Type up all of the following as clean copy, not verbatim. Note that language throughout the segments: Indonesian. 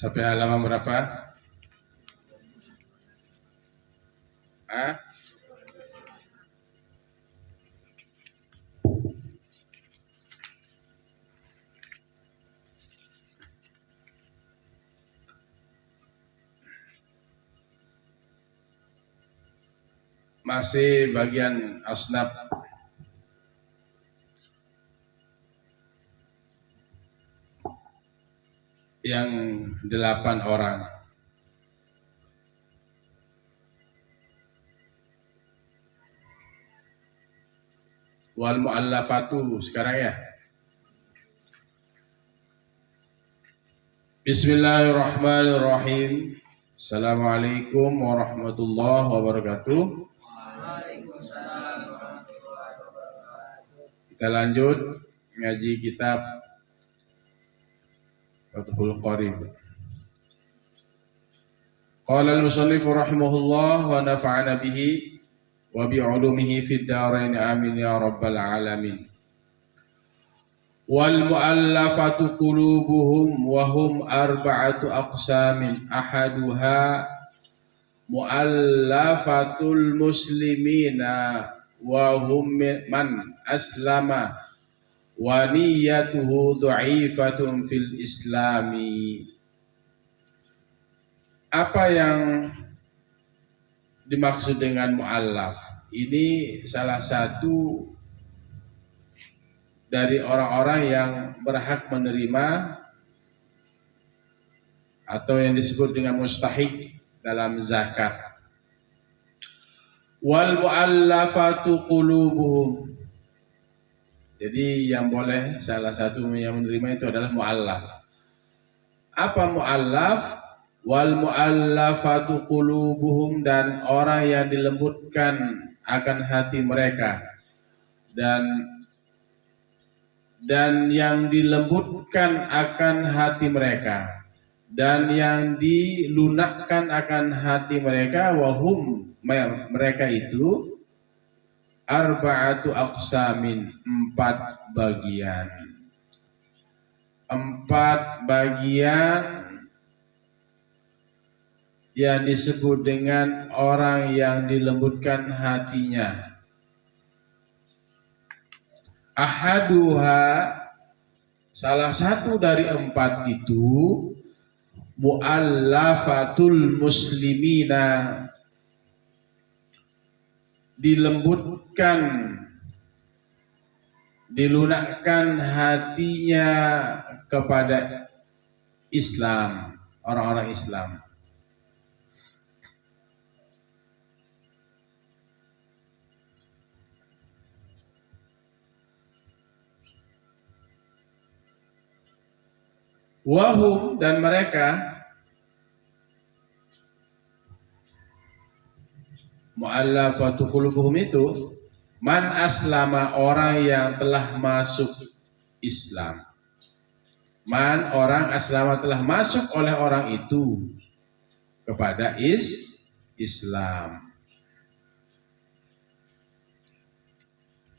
Sampai halaman berapa? Masih bagian asnaf. Yang 8 orang. Wal mu'allafatu sekarang ya. Bismillahirrahmanirrahim. Assalamualaikum warahmatullahi wabarakatuh. Kita lanjut ngaji kitab Fathul Qarib. Qala al-musannif rahimahullah wa nafa'ana bihi wa bi'ulumihi fid dharain amin ya rabbal alamin. Wal mu'allafatu qulubuhum wa hum arba'atu aqsamin ahaduha mu'allafatul muslimina wa hum man aslama wa niyyatuhu dha'ifatun fil islami. Apa yang dimaksud dengan mu'allaf? Ini salah satu dari orang-orang yang berhak menerima atau yang disebut dengan mustahik dalam zakat. Wal mu'allafatu qulubuhum. Jadi yang boleh salah satu yang menerima itu adalah mu'allaf. Apa mu'allaf? Wal mu'allafatu qulubuhum, dan orang yang dilembutkan akan hati mereka, dan yang dilembutkan akan hati mereka, dan yang dilunakkan akan hati mereka, wahum, mereka itu arba'atu aqsamin, 4 bagian. 4 bagian yang disebut dengan orang yang dilembutkan hatinya. Ahaduha, salah satu dari 4 itu mu'allafatul muslimina, dilembutkan, dilunakkan hatinya kepada Islam, orang-orang Islam. Wahum, dan mereka mu'allafatu qulubuhum itu man aslama, orang yang telah masuk Islam. Man, orang aslama, telah masuk oleh orang itu kepada Islam.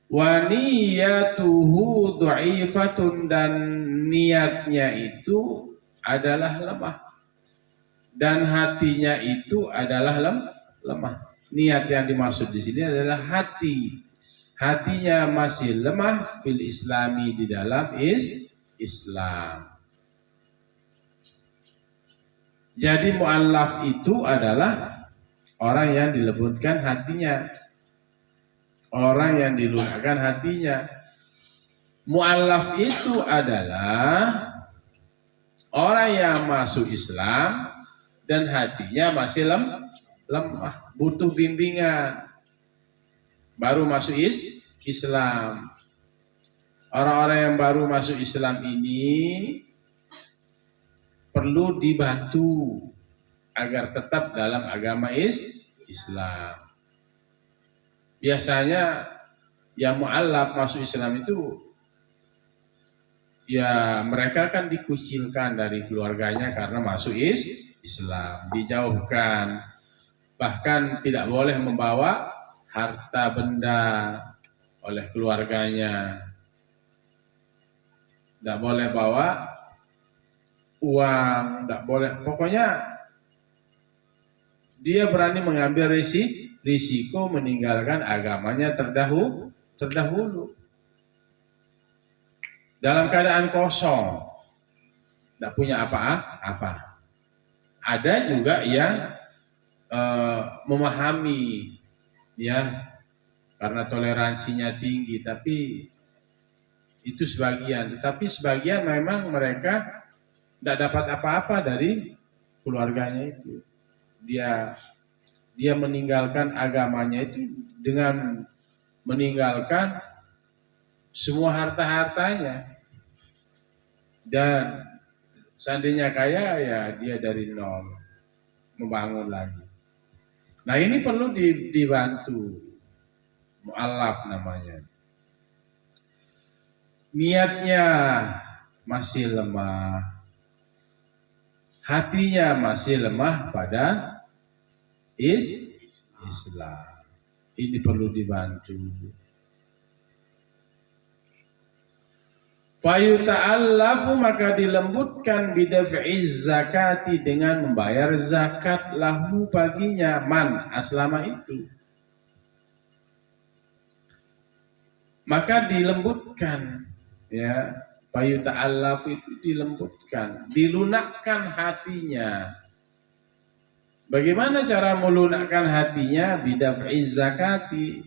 Wa niyatuhu dha'ifatun, dan niatnya itu adalah lemah, dan hatinya itu adalah lemah. Niat yang dimaksud di sini adalah hati. Hatinya masih lemah fil islami, di dalam Islam. Jadi mu'allaf itu adalah orang yang dilembutkan hatinya, orang yang dilunakkan hatinya. Mu'allaf itu adalah orang yang masuk Islam dan hatinya masih lemah, butuh bimbingan, baru masuk Islam. Orang-orang yang baru masuk Islam ini perlu dibantu agar tetap dalam agama Islam. Biasanya yang mu'allaf masuk Islam itu, ya mereka kan dikucilkan dari keluarganya karena masuk Islam, dijauhkan, bahkan tidak boleh membawa harta benda oleh keluarganya, tidak boleh bawa uang, tidak boleh. Pokoknya dia berani mengambil risiko meninggalkan agamanya terdahulu. Dalam keadaan kosong, tidak punya apa-apa. Ada juga yang memahami, ya, karena toleransinya tinggi, tapi itu sebagian. Tetapi sebagian memang mereka tidak dapat apa-apa dari keluarganya itu. Dia meninggalkan agamanya itu dengan meninggalkan semua harta-hartanya, dan seandainya kaya ya dia dari nol membangun lagi. Nah ini perlu dibantu, mu'allaf namanya. Niatnya masih lemah, hatinya masih lemah pada Islam. Ini perlu dibantu. Fayuta'allafu, maka dilembutkan bidaf'iz zakati, dengan membayar zakat lahu baginya, man aslama itu. Maka dilembutkan, ya, fayuta'allafu itu dilembutkan, dilunakkan hatinya. Bagaimana cara melunakkan hatinya? Bidaf'iz zakati,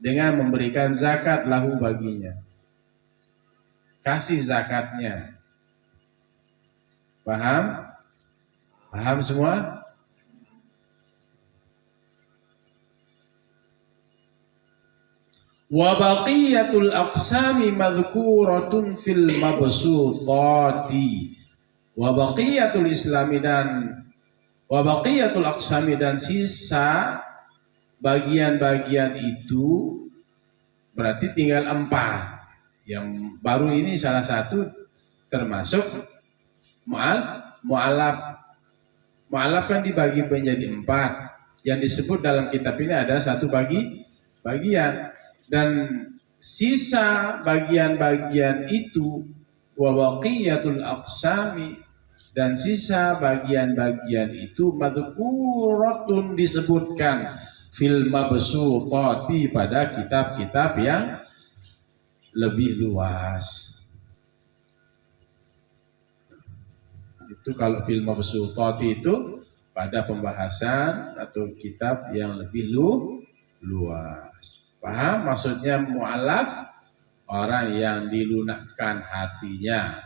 dengan memberikan zakat lahu baginya. Kasih zakatnya. Paham? Paham semua? Wa baqiyatul aqsami madhkuratun fil mabsutati. Wa baqiyatul islami dan wa baqiyatul aqsami, dan sisa bagian-bagian itu berarti tinggal 4. Yang baru ini salah satu termasuk mu'allaf. Mu'allaf kan dibagi menjadi 4. Yang disebut dalam kitab ini ada 1 bagian. Dan sisa bagian-bagian itu wa baqiyatul aqsami, dan sisa bagian-bagian itu madhkuratun, disebutkan fil mabsutati, pada kitab-kitab yang lebih luas. Itu kalau fil mabsutati itu pada pembahasan atau kitab yang lebih luas. Paham maksudnya mu'allaf? Orang yang dilunakkan hatinya,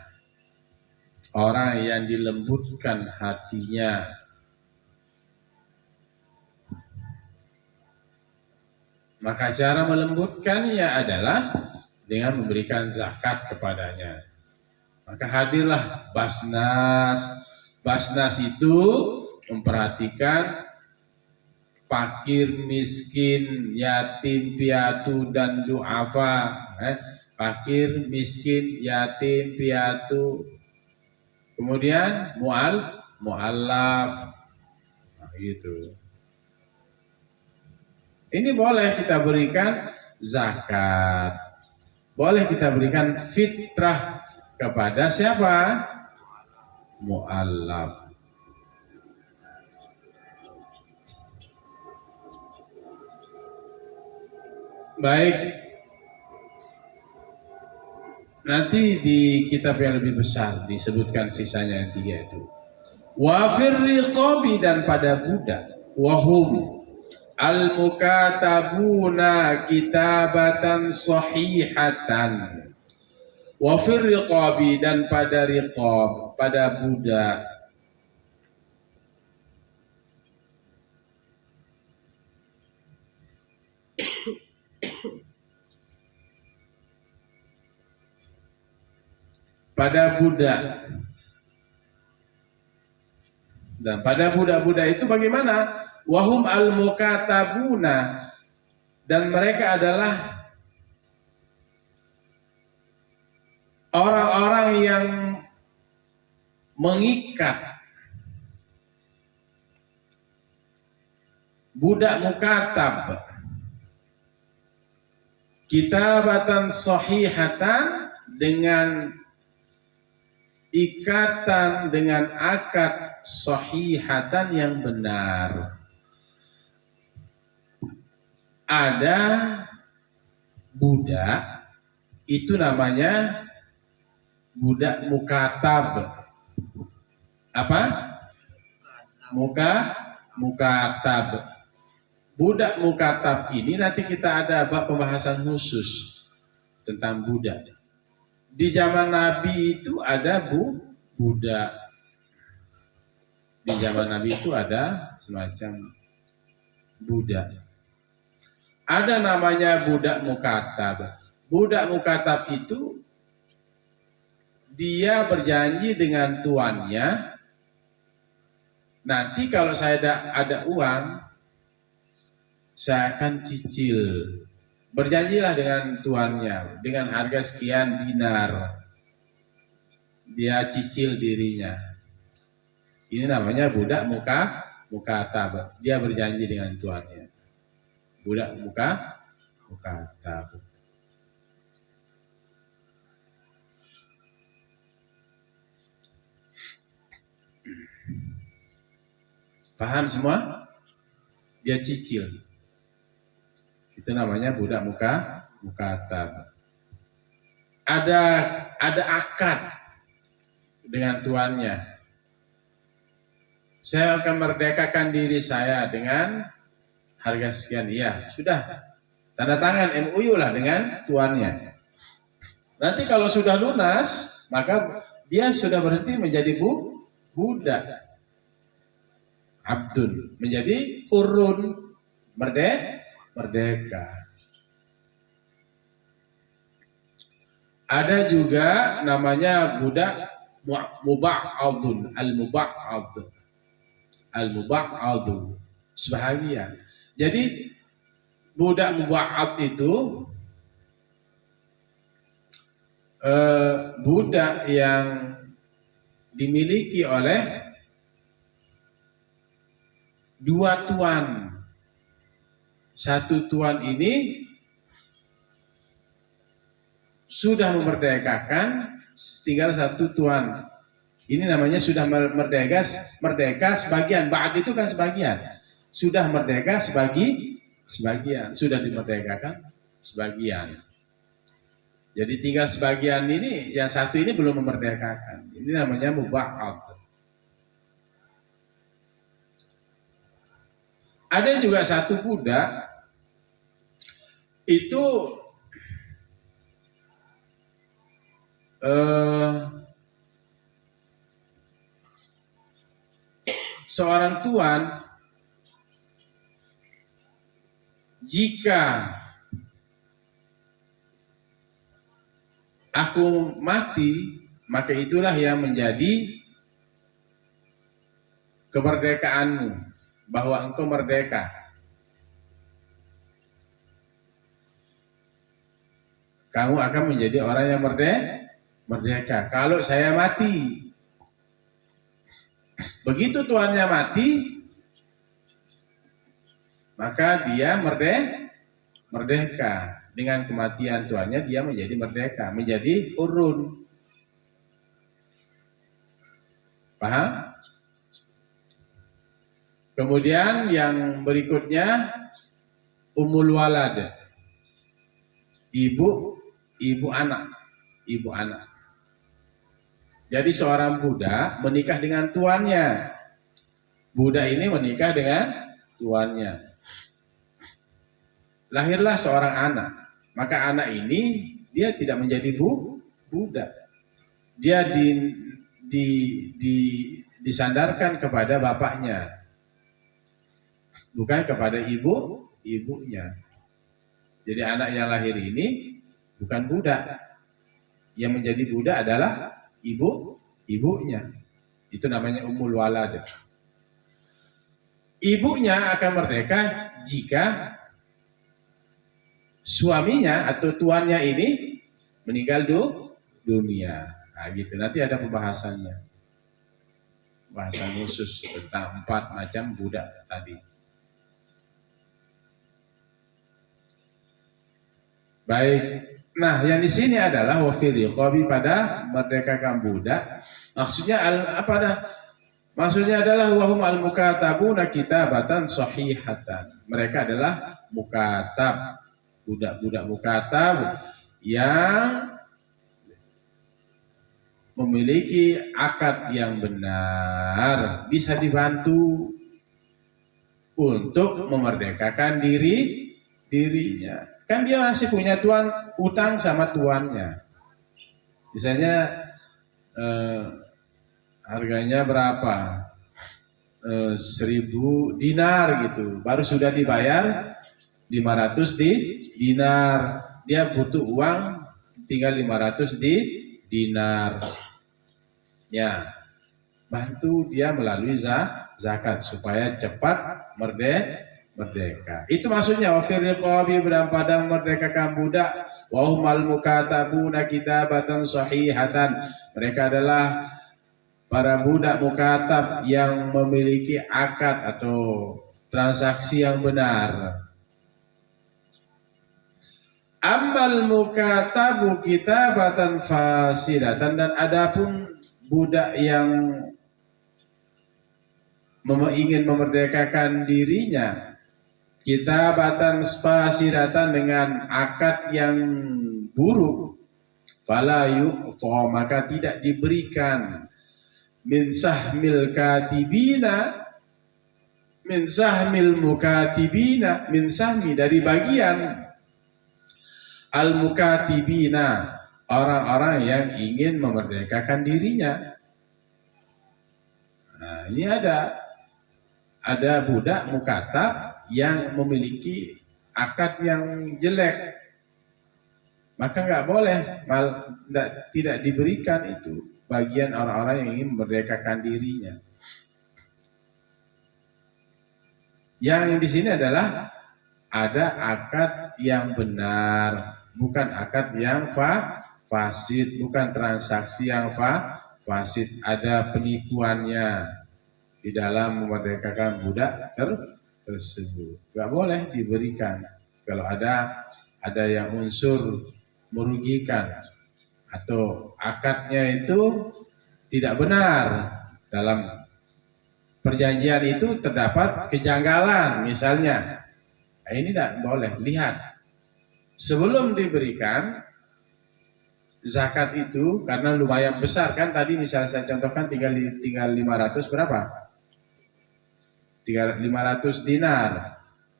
orang yang dilembutkan hatinya. Maka cara melembutkannya adalah dengan memberikan zakat kepadanya. Maka hadirlah Basnas. Basnas itu memperhatikan fakir, miskin, yatim, piatu, dan du'afa. Fakir, miskin, yatim, piatu. Kemudian mu'allaf. Nah, gitu. Ini boleh kita berikan zakat. Boleh kita berikan fitrah kepada siapa? Mu'allaf. Baik. Nanti di kitab yang lebih besar disebutkan sisanya yang 3 itu. Wa fir riqabi, dan pada budak. Wahum al-mukatabuna kitabatan sahihatan. Wa fir riqabi, dan pada riqab, pada budak. Pada budak. Dan pada budak-budak itu bagaimana? Wahum al-mukatabuna, dan mereka adalah orang-orang yang mengikat. Budak mukatab, kitabatan sahihatan, dengan ikatan dengan akad sahihatan yang benar. Ada budak, itu namanya budak mukatab. Apa? Mukatab. Budak mukatab ini nanti kita ada pembahasan khusus tentang budak. Di zaman Nabi itu ada budak. Di zaman Nabi itu ada semacam budak. Ada namanya budak mukatab. Budak mukatab itu dia berjanji dengan tuannya, nanti kalau saya ada uang, saya akan cicil. Berjanjilah dengan tuannya, dengan harga sekian dinar. Dia cicil dirinya. Ini namanya budak mukatab. Dia berjanji dengan tuannya. Budak mukatab. Paham semua? Dia cicil. Itu namanya budak mukatab. Ada akad dengan tuannya. Saya akan merdekakan diri saya dengan harga sekian. Iya, sudah. Tanda tangan MOU lah dengan tuannya. Nanti kalau sudah lunas, maka dia sudah berhenti menjadi budak. Abdun, menjadi urun, merdeka. Ada juga namanya budak muba'adun, al-muba'adun, sebahagian. Jadi budak muba'ad itu budak yang dimiliki oleh dua tuan. Satu tuan ini sudah memerdekakan, tinggal satu tuan. Ini namanya sudah merdeka sebagian. Ba'd itu kan sebagian. Sudah merdeka sebagian. Sudah dimerdekakan sebagian. Jadi tinggal sebagian ini, yang satu ini belum memerdekakan. Ini namanya muba'ad. Ada juga satu budak itu seorang tuan, jika aku mati, maka itulah yang menjadi kemerdekaanmu. Bahwa engkau merdeka. Kamu akan menjadi orang yang merdeka. Kalau saya mati, begitu tuannya mati, maka dia merdeka. Dengan kematian tuannya dia menjadi merdeka, menjadi urun. Paham? Kemudian yang berikutnya umul walad, ibu anak. Jadi seorang budak menikah dengan tuannya. Budak ini menikah dengan tuannya. Lahirlah seorang anak. Maka anak ini dia tidak menjadi budak. Dia disandarkan kepada bapaknya. Bukan kepada ibunya. Jadi anak yang lahir ini bukan budak. Yang menjadi budak adalah ibunya. Itu namanya ummul walad. Ibunya akan merdeka jika suaminya atau tuannya ini meninggal dunia. Nah, gitu. Nanti ada pembahasannya. Bahasan khusus tentang 4 macam budak tadi. Baik. Nah, yang di sini adalah wafir riqabi, pada merdekakan budak. Maksudnya apa dah? Maksudnya adalah wahum al mukatabuna kitabatan sahihatan. Mereka adalah mukatab, budak-budak mukatab yang memiliki akad yang benar, bisa dibantu untuk memerdekakan dirinya. Kan dia masih punya tuan, utang sama tuannya. Misalnya harganya berapa? 1.000 dinar gitu. Baru sudah dibayar 500 dinar. Dia butuh uang tinggal 500 dinar. Ya, bantu dia melalui zakat supaya cepat merdeka. Itu maksudnya wafir riqabi, dalam padang merdekakan budak. Wa humal mukatabuna kitabatan sahihatan. Mereka adalah para budak mukatab yang memiliki akad atau transaksi yang benar. Amal mukatabu kitabatan fasidatan, dan adapun budak yang ingin memerdekakan dirinya kitabatan fasidatan, dengan akad yang buruk, fala yu'ta, maka tidak diberikan min sahmil katibina, min sahmil mukatibina, min sahmi, dari bagian al mukatibina, orang-orang yang ingin memerdekakan dirinya. Nah, ini ada budak mukatab yang memiliki akad yang jelek, maka nggak boleh, tidak diberikan itu bagian orang-orang yang ingin memerdekakan dirinya. Yang di sini adalah ada akad yang benar, bukan akad yang fasid, bukan transaksi yang fasid, ada penipuannya di dalam memerdekakan budak tersebut. Nggak boleh diberikan kalau ada yang unsur merugikan atau akadnya itu tidak benar, dalam perjanjian itu terdapat kejanggalan misalnya. Nah, ini tidak boleh. Lihat sebelum diberikan zakat itu, karena lumayan besar kan, tadi misalnya saya contohkan tinggal 500 berapa? 500 dinar.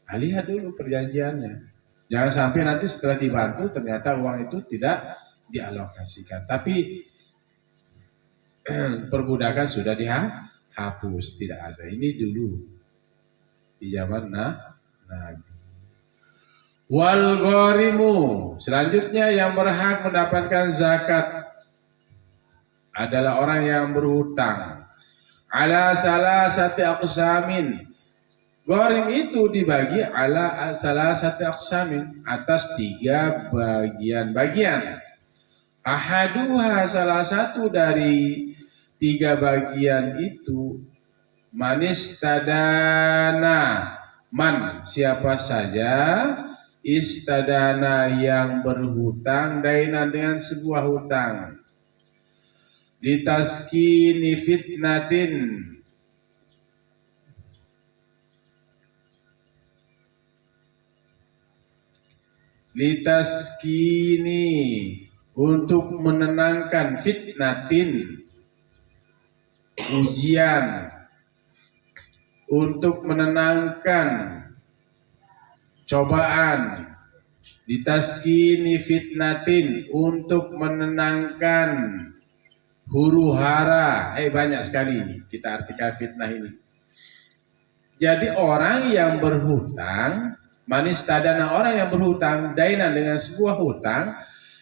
Nah, lihat dulu perjanjiannya. Jangan sampai nanti setelah dibantu ternyata uang itu tidak dialokasikan, tapi perbudakan sudah dihapus, tidak ada. Ini dulu di zaman Nabi. Wal gharimu, selanjutnya yang berhak mendapatkan zakat adalah orang yang berhutang. Ala salasati aqsamin. Gharim itu dibagi ala salasati aqsamin, atas 3 bagian-bagian. Ahaduha, salah satu dari 3 bagian itu, manistadana, man, siapa saja, istadana, yang berhutang, dainan, dengan sebuah hutang, litaskini fitnatin, litaskini, untuk menenangkan, fitnatin, ujian, untuk menenangkan cobaan, litaskini fitnatin, untuk menenangkan huru hara. Banyak sekali kita artikan fitnah ini. Jadi orang yang berhutang, manistadana, orang yang berhutang, dainan, dengan sebuah hutang,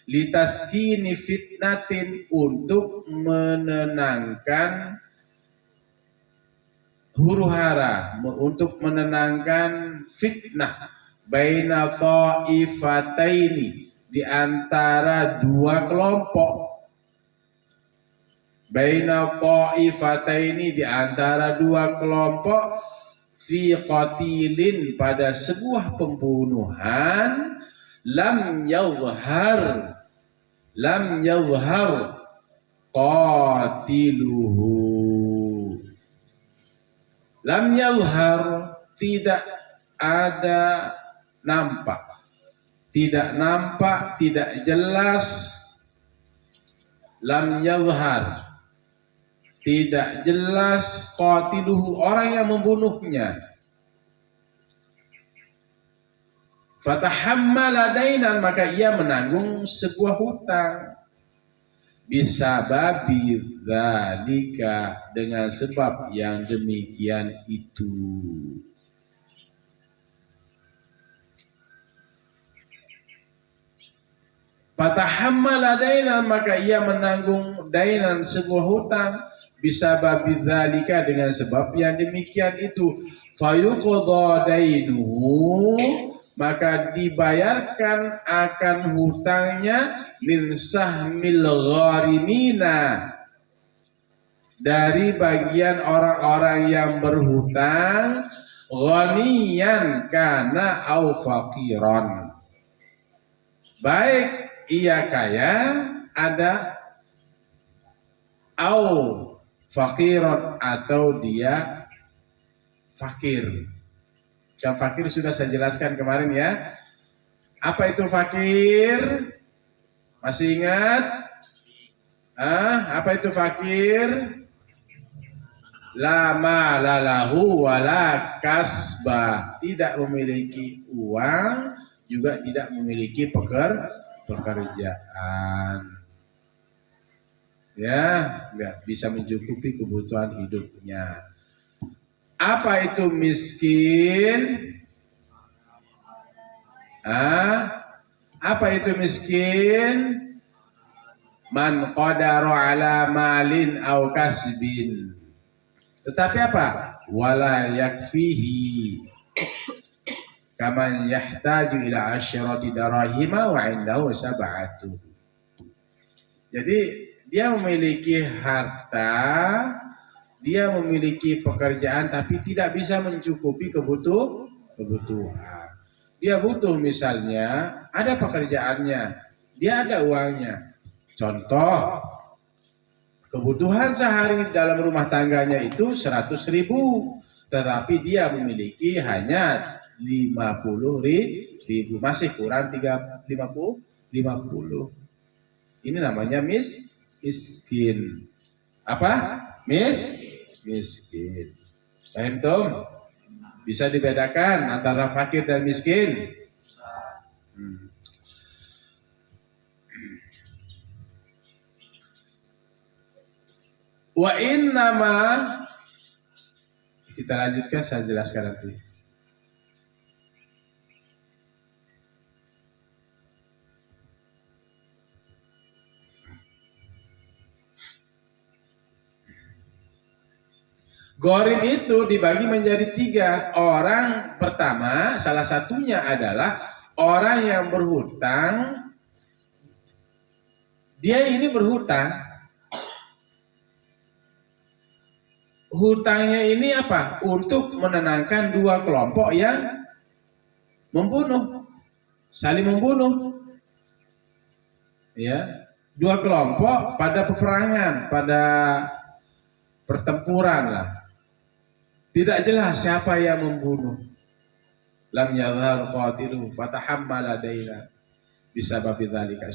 litaskini fitnatin, untuk menenangkan huru hara, untuk menenangkan fitnah, baina tha'ifataini, di antara 2 kelompok, baina tha'ifataini, di antara 2 kelompok, fi qatilin, pada sebuah pembunuhan, lam yadhhar, lam yadhhar qatiluhu. Lam yadhhar, tidak ada nampak, tidak nampak, tidak jelas. Lam yadhhar, tidak jelas, qatiluhu, orang yang membunuhnya. Fatahammala dainan, maka ia menanggung sebuah hutang. Bisababi dzalika, dengan sebab yang demikian itu. Fatahammala dainan, maka ia menanggung dainan, sebuah hutang. Bisababi dzalika, dengan sebab yang demikian itu. Fayuqdha dainuhu, maka dibayarkan akan hutangnya min sahmil gharimina, dari bagian orang-orang yang berhutang, ghaniyan kana au faqiran, baik ia kaya ada, au faqiran, atau dia fakir. Yang fakir sudah saya jelaskan kemarin ya. Apa itu fakir? Masih ingat? Apa itu fakir? La mala lahu wala kasba, tidak memiliki uang, juga tidak memiliki pekerjaan. Ya, nggak bisa mencukupi kebutuhan hidupnya. Apa itu miskin? Apa itu miskin? Man qadara ala malin aw kasbin. Tetapi apa? Wala yakfihi kaman yahtaju ila asyrati darahima wa indahu sab'atu. Jadi dia memiliki harta, dia memiliki pekerjaan, tapi tidak bisa mencukupi kebutuhan. Dia butuh, misalnya ada pekerjaannya, dia ada uangnya. Contoh, kebutuhan sehari dalam rumah tangganya itu 100.000, tetapi dia memiliki hanya 50.000, masih kurang 50. Ini namanya miskin. Apa? Miskin. Paham Tom? Bisa dibedakan antara fakir dan miskin? Wa innama, kita lanjutkan, saya jelaskan nanti. Gharim itu dibagi menjadi 3 orang. Pertama, salah satunya adalah orang yang berhutang. Dia ini berhutang. Hutangnya ini apa? Untuk menenangkan 2 kelompok yang membunuh, saling membunuh. Ya, 2 kelompok pada peperangan, pada pertempuran lah. Tidak jelas siapa yang membunuh. Lam yadhhar qatiluhu fatahammala daina bisababi dzalika.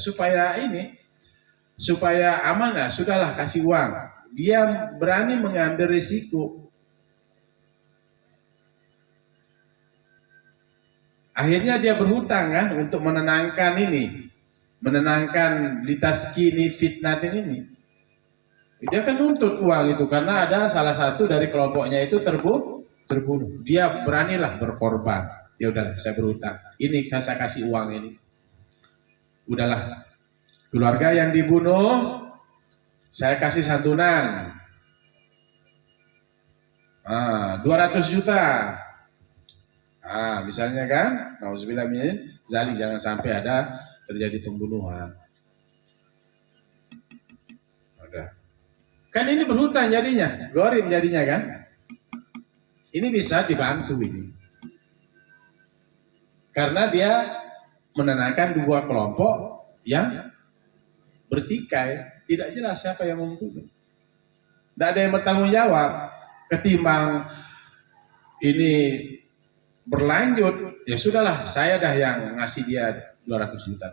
Supaya aman lah, sudahlah kasih uang. Dia berani mengambil risiko. Akhirnya dia berhutang kan untuk menenangkan litaskini fitnatin ini. Dia kan nuntut uang itu karena ada salah satu dari kelompoknya itu terbunuh. Dia beranilah berkorban. Ya udahlah, saya berhutang. Ini saya kasih uang ini. Udahlah. Keluarga yang dibunuh, saya kasih santunan. 200 juta. Misalnya kan, nauzubillah min dzalik, jangan sampai ada terjadi pembunuhan. Kan ini berhutang jadinya, gharim jadinya kan. Ini bisa dibantu ini. Karena dia menenangkan 2 kelompok yang bertikai, tidak jelas siapa yang membunuh. Tidak ada yang bertanggung jawab. Ketimbang ini berlanjut, ya sudahlah, saya dah yang ngasih dia 200 juta.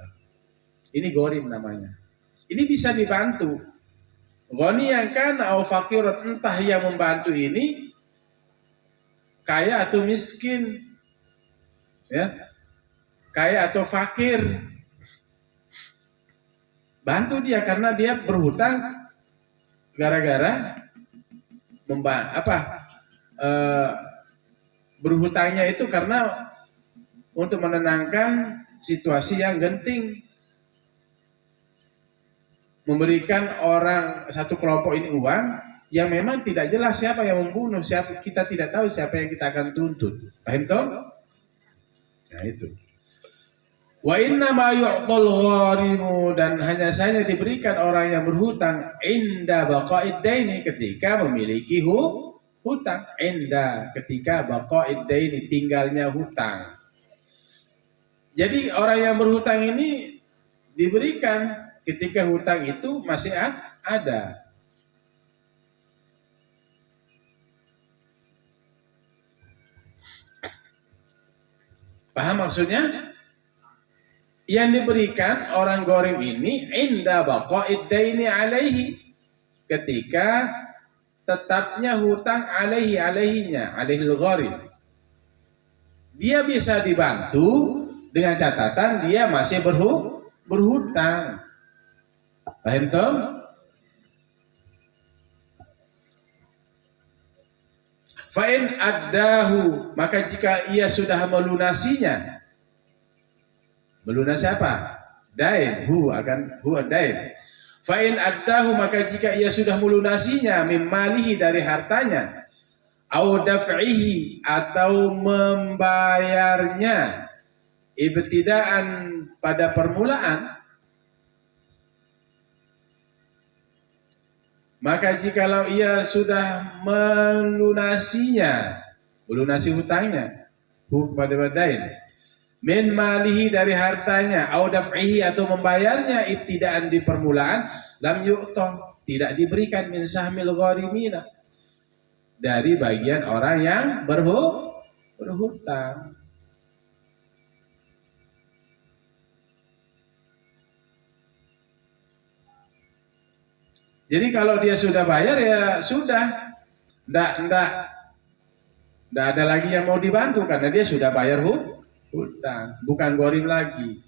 Ini gorim namanya. Ini bisa dibantu. Goni yang kan au fakir, entah yang membantu ini kaya atau miskin, ya, kaya atau fakir, bantu dia karena dia berhutang gara-gara berhutangnya itu karena untuk menenangkan situasi yang genting, memberikan orang satu kelompok ini uang yang memang tidak jelas siapa yang membunuh, siapa, kita tidak tahu siapa yang kita akan tuntut. Paham toh? Nah itu. Wa inna ma yu'tal gharimu, dan hanya saja diberikan orang yang berhutang inda baqa'id daini, ketika memiliki hutang, inda, ketika baqa'id daini, tinggalnya hutang. Jadi orang yang berhutang ini diberikan ketika hutang itu masih ada. Paham maksudnya? Yang diberikan orang gharim ini inda baqa'id daini alaihi, ketika tetapnya hutang alaihinya, alaihil gharim. Dia bisa dibantu dengan catatan dia masih berhutang. Paham toh? Fa'in addahu, maka jika ia sudah melunasinya, melunasi apa? Dain, dain. Fa'in addahu, maka jika ia sudah melunasinya, mimmalihi, dari hartanya, au daf'ihi, atau membayarnya, ibtidaan, pada permulaan, maka jikalau ia sudah melunasinya, melunasi hutangnya, pada dain, min malihi, dari hartanya, au daf'ihi, atau membayarnya, ibtidaan, di permulaan, lam yu'ta, tidak diberikan, min sahmil gharimina, dari bagian orang yang berhutang. Jadi kalau dia sudah bayar ya sudah, ndak ada lagi yang mau dibantu karena dia sudah bayar hutang, bukan gharim lagi.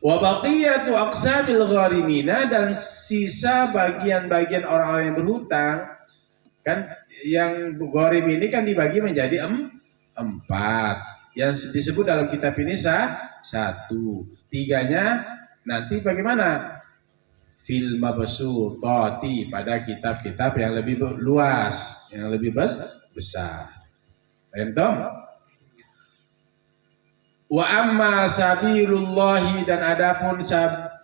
Wa baqiyatu aqsamil gharimina, dan sisa bagian-bagian orang-orang yang berhutang, kan yang gharim ini kan dibagi menjadi 4. Yang disebut dalam kitab ini 1. 3-nya nanti bagaimana? Fil mabsutati, pada kitab-kitab yang lebih luas, yang lebih besar. Paham? Wa amma sabilullahi, dan adapun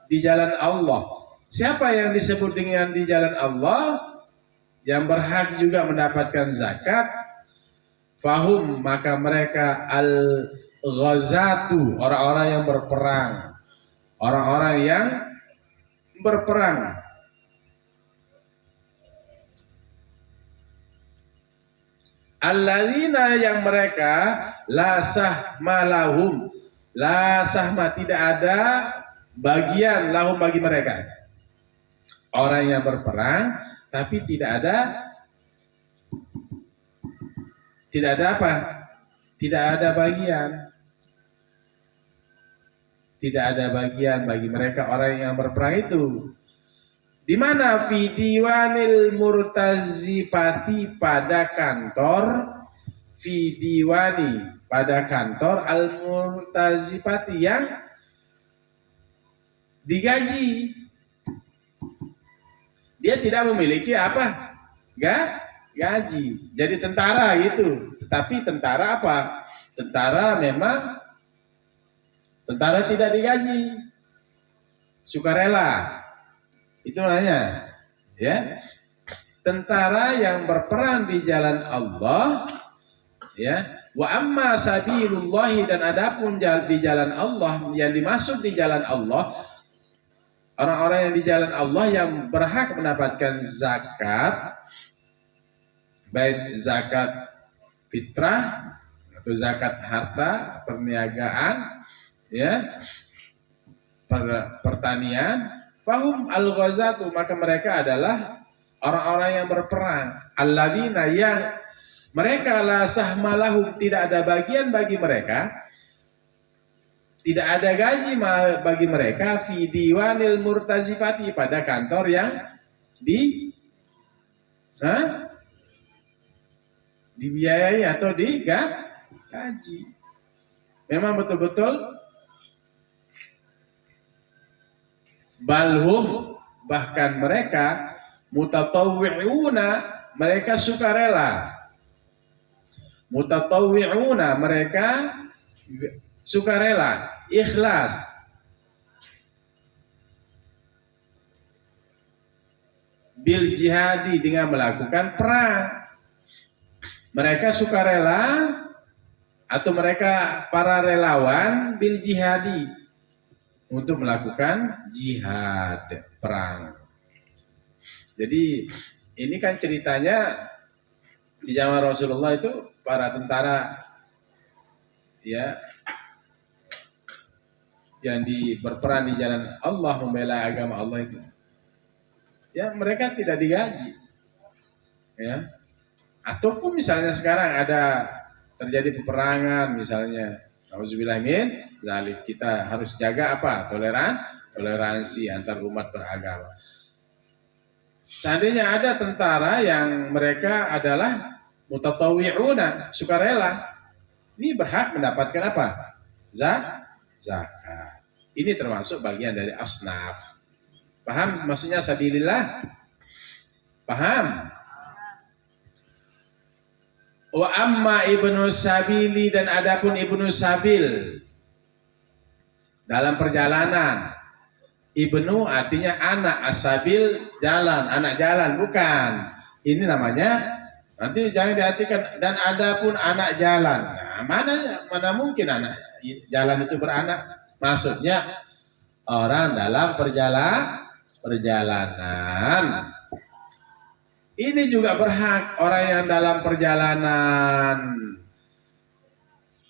di jalan Allah. Siapa yang disebut dengan di jalan Allah, yang berhak juga mendapatkan zakat, fahum, maka mereka al-ghazatu, orang-orang yang berperang, orang-orang yang berperang. Alladzina, yang mereka, la sahma lahum, la sahma, tidak ada bagian, lahum, bagi mereka. Orang yang berperang tapi tidak ada apa? Tidak ada bagian. Tidak ada bagian bagi mereka orang yang berperang itu. Di mana? Fi diwanil murtazifati, pada kantor, fi diwani, pada kantor, al murtazifati, yang digaji. Dia tidak memiliki apa? Gaji. Jadi tentara gitu. Tetapi tentara apa? Tentara memang tentara tidak digaji, sukarela, itu namanya, ya. Tentara yang berperang di jalan Allah, ya. Wa amma sabilullahi, dan adapun di jalan Allah, yang dimaksud di jalan Allah, Orang-orang yang di jalan Allah yang berhak mendapatkan zakat, baik zakat fitrah atau zakat harta, perniagaan, ya, pertanian, fahum al-ghazatu, maka mereka adalah orang-orang yang berperang. Alladzina, yang mereka la sahmalahum, tidak ada bagian bagi mereka, tidak ada gaji bagi mereka, fi diwanil murtazifati, pada kantor yang dibiayai atau digaji. Memang betul-betul balhum, bahkan mereka mutatawwi'una, mereka sukarela. Mutatawwi'una, mereka sukarela, ikhlas. Bil jihadi, dengan melakukan perang. Mereka sukarela atau mereka para relawan bil jihadi, untuk melakukan jihad, perang. Jadi ini kan ceritanya di zaman Rasulullah itu para tentara, ya, yang berperan di jalan Allah, membela agama Allah itu, ya, mereka tidak digaji, ya. Ataupun misalnya sekarang ada terjadi peperangan misalnya, auzubillah min dzalik, kita harus jaga apa? Toleransi antar umat beragama. Seandainya ada tentara yang mereka adalah mutatawwi'una, sukarela, ini berhak mendapatkan apa? Zakat. Ini termasuk bagian dari asnaf. Paham maksudnya sabilillah? Paham? Wa amma ibnu sabili, dan adapun ibnu sabil dalam perjalanan. Ibnu artinya anak, asabil jalan, anak jalan, bukan. Ini namanya, nanti jangan diartikan dan adapun anak jalan. Nah, mana mungkin anak jalan itu beranak? Maksudnya orang dalam perjalanan. Ini juga berhak orang yang dalam perjalanan.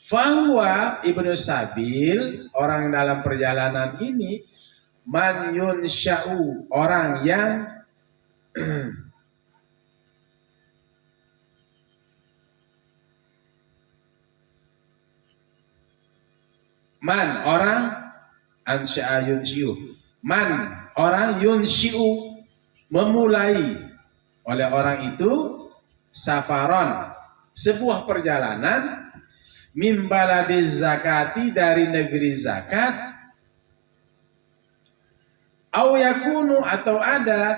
Fahuwa ibnu sabil, orang dalam perjalanan ini, man yunsya'u, orang yang man, orang ansya'a yunsyi'u, man, orang yunsyi'u, memulai oleh orang itu, safaron, sebuah perjalanan, min baladiz zakati, dari negeri zakat, au yakunu, atau ada,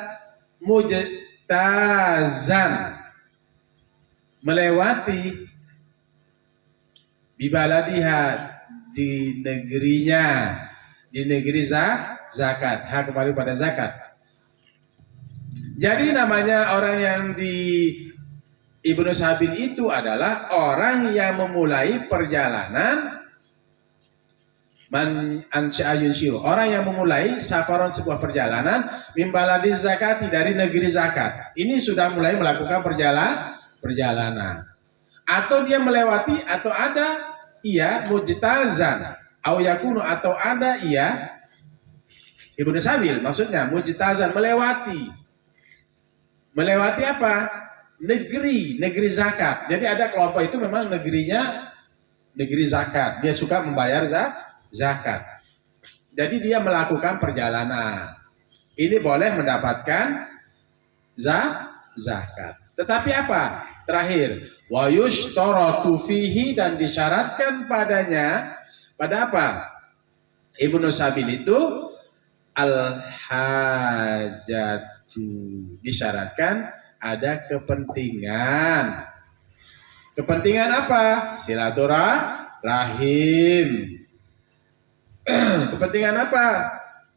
mujtazan, melewati, bibaladiha, di negerinya, di negeri zakat, hak kembali pada zakat. Jadi namanya orang yang di Ibnu Sabil itu adalah orang yang memulai perjalanan, man ansya'a yunsyi'u, orang yang memulai safaron, sebuah perjalanan, min baladi zakati, dari negeri zakat. Ini sudah mulai melakukan perjalanan. Atau dia melewati, atau ada ia mujtazan, au yakunu, atau ada ia Ibnu Sabil, maksudnya mujtazan, melewati apa? Negeri zakat. Jadi ada kelompok itu memang negerinya negeri zakat. Dia suka membayar zakat. Jadi dia melakukan perjalanan. Ini boleh mendapatkan zakat. Tetapi apa? Terakhir, wa yushtaratu fihi, dan disyaratkan padanya, pada apa? Ibnu Sabil itu al-hajat, disyaratkan ada kepentingan. Kepentingan apa? Silaturahim. Kepentingan apa?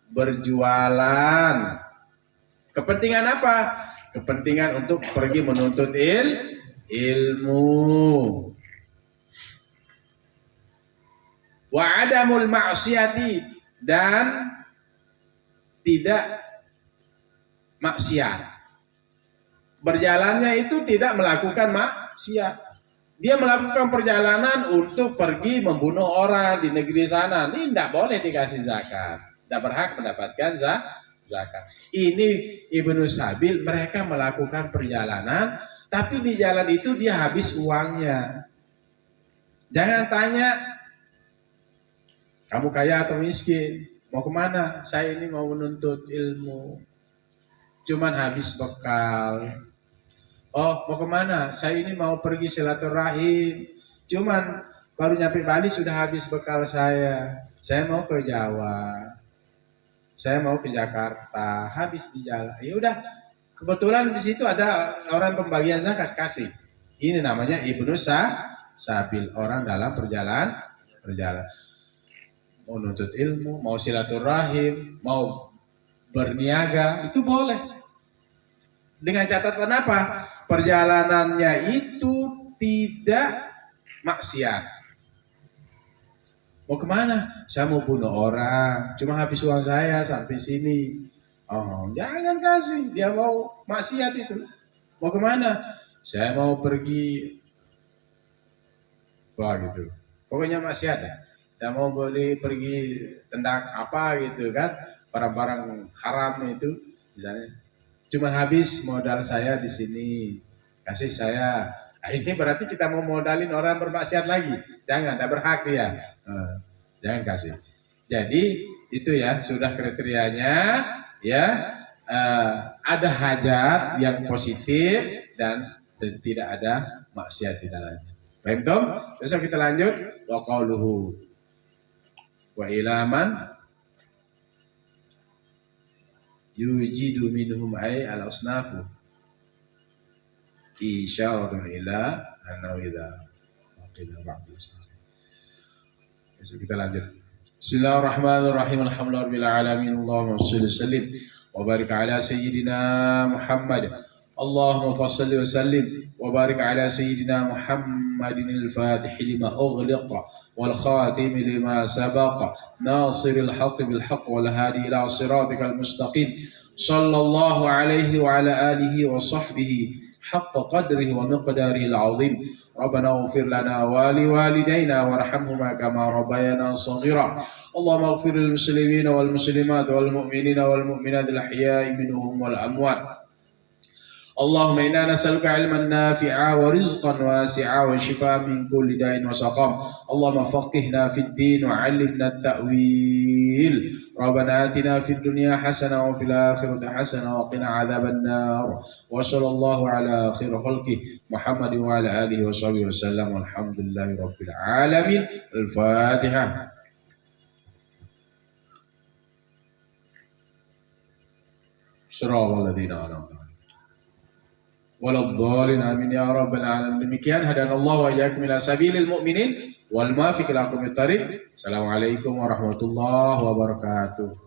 Berjualan. Kepentingan apa? Kepentingan untuk pergi menuntut ilmu. Wa adamul ma'siyati, dan tidak maksiat. Berjalannya itu tidak melakukan maksiat. Dia melakukan perjalanan untuk pergi membunuh orang di negeri sana. Ini tidak boleh dikasih zakat. Tidak berhak mendapatkan zakat. Ini Ibnu Sabil, mereka melakukan perjalanan, tapi di jalan itu dia habis uangnya. Jangan tanya, kamu kaya atau miskin? Mau kemana? Saya ini mau menuntut ilmu. Cuman habis bekal. Oh, mau kemana? Saya ini mau pergi silaturahim. Cuman baru nyampe Bali sudah habis bekal saya. Saya mau ke Jawa. Saya mau ke Jakarta. Habis di jalan. Ya udah. Kebetulan di situ ada orang pembagian zakat, kasih. Ini namanya Ibnu Sabil, orang dalam perjalanan. Mau nuntut ilmu, mau silaturahim, mau berniaga, itu boleh. Dengan catatan apa? Perjalanannya itu tidak maksiat. Mau kemana? Saya mau bunuh orang, cuma habis uang saya sampai sini. Oh, jangan kasih. Dia mau maksiat itu. Mau kemana? Saya mau pergi. Wah gitu. Pokoknya maksiat ya. Dia mau boleh pergi tendang apa gitu kan. Barang-barang haram itu. Misalnya. Cuma habis modal saya di sini. Kasih saya. Nah, ini berarti kita mau modalin orang bermaksiat lagi. Jangan, tidak berhak dia. Jangan kasih. Jadi itu ya sudah kriterianya ya. Ada hajat yang positif dan tidak ada maksiat di dalamnya. Baik dong. Besok kita lanjut. Wa qauluhu wa ilaman yujidu minhum ay al-asnafu isyaratun ila anawidha waqila ba'du. Besok kita lanjut. Bismillahirrahmanirrahim. Alhamdulillahirabbil alamin. Allahumma shalli sallim wa barik ala sayyidina Muhammad. Allahumma fassalli wa sallim wa barik ala sayyidina Muhammadin al-fatih lima ughliqa wal khatim lima sabaqa nasiril haqqi bil haqq wal hadi ila siratikal mustaqim sallallahu alaihi wa ala alihi wa sahbihi haqqa qadrihi wa miqdarihi al-azim. ربنا اغفر لنا ولوالدينا وارحمهما كما ربيانا صغيرا. اللهم اغفر للمسلمين والمسلمات والمؤمنين والمؤمنات الأحياء منهم والأموات. اللهم إنا نسألك علما نافعا ورزقا واسعا وشفاء من كل داء وسقام. اللهم فقهنا في الدين وعلمنا التأويل. ربنا آتنا في الدنيا حسنة وفي الآخرة حسنة وقنا عذاب النار. وصلى الله على خير خلقه محمد وعلى آله وصحبه وسلم والحمد لله رب العالمين. الفاتحة. صراط الذين أنعمت waladhdallin amin ya rabbal alamin. Demikian hadanallahu wa iyyakum ila sabilil mu'minin wal muwaffiq ila aqwamit thariq. Assalamualaikum warahmatullahi wabarakatuh.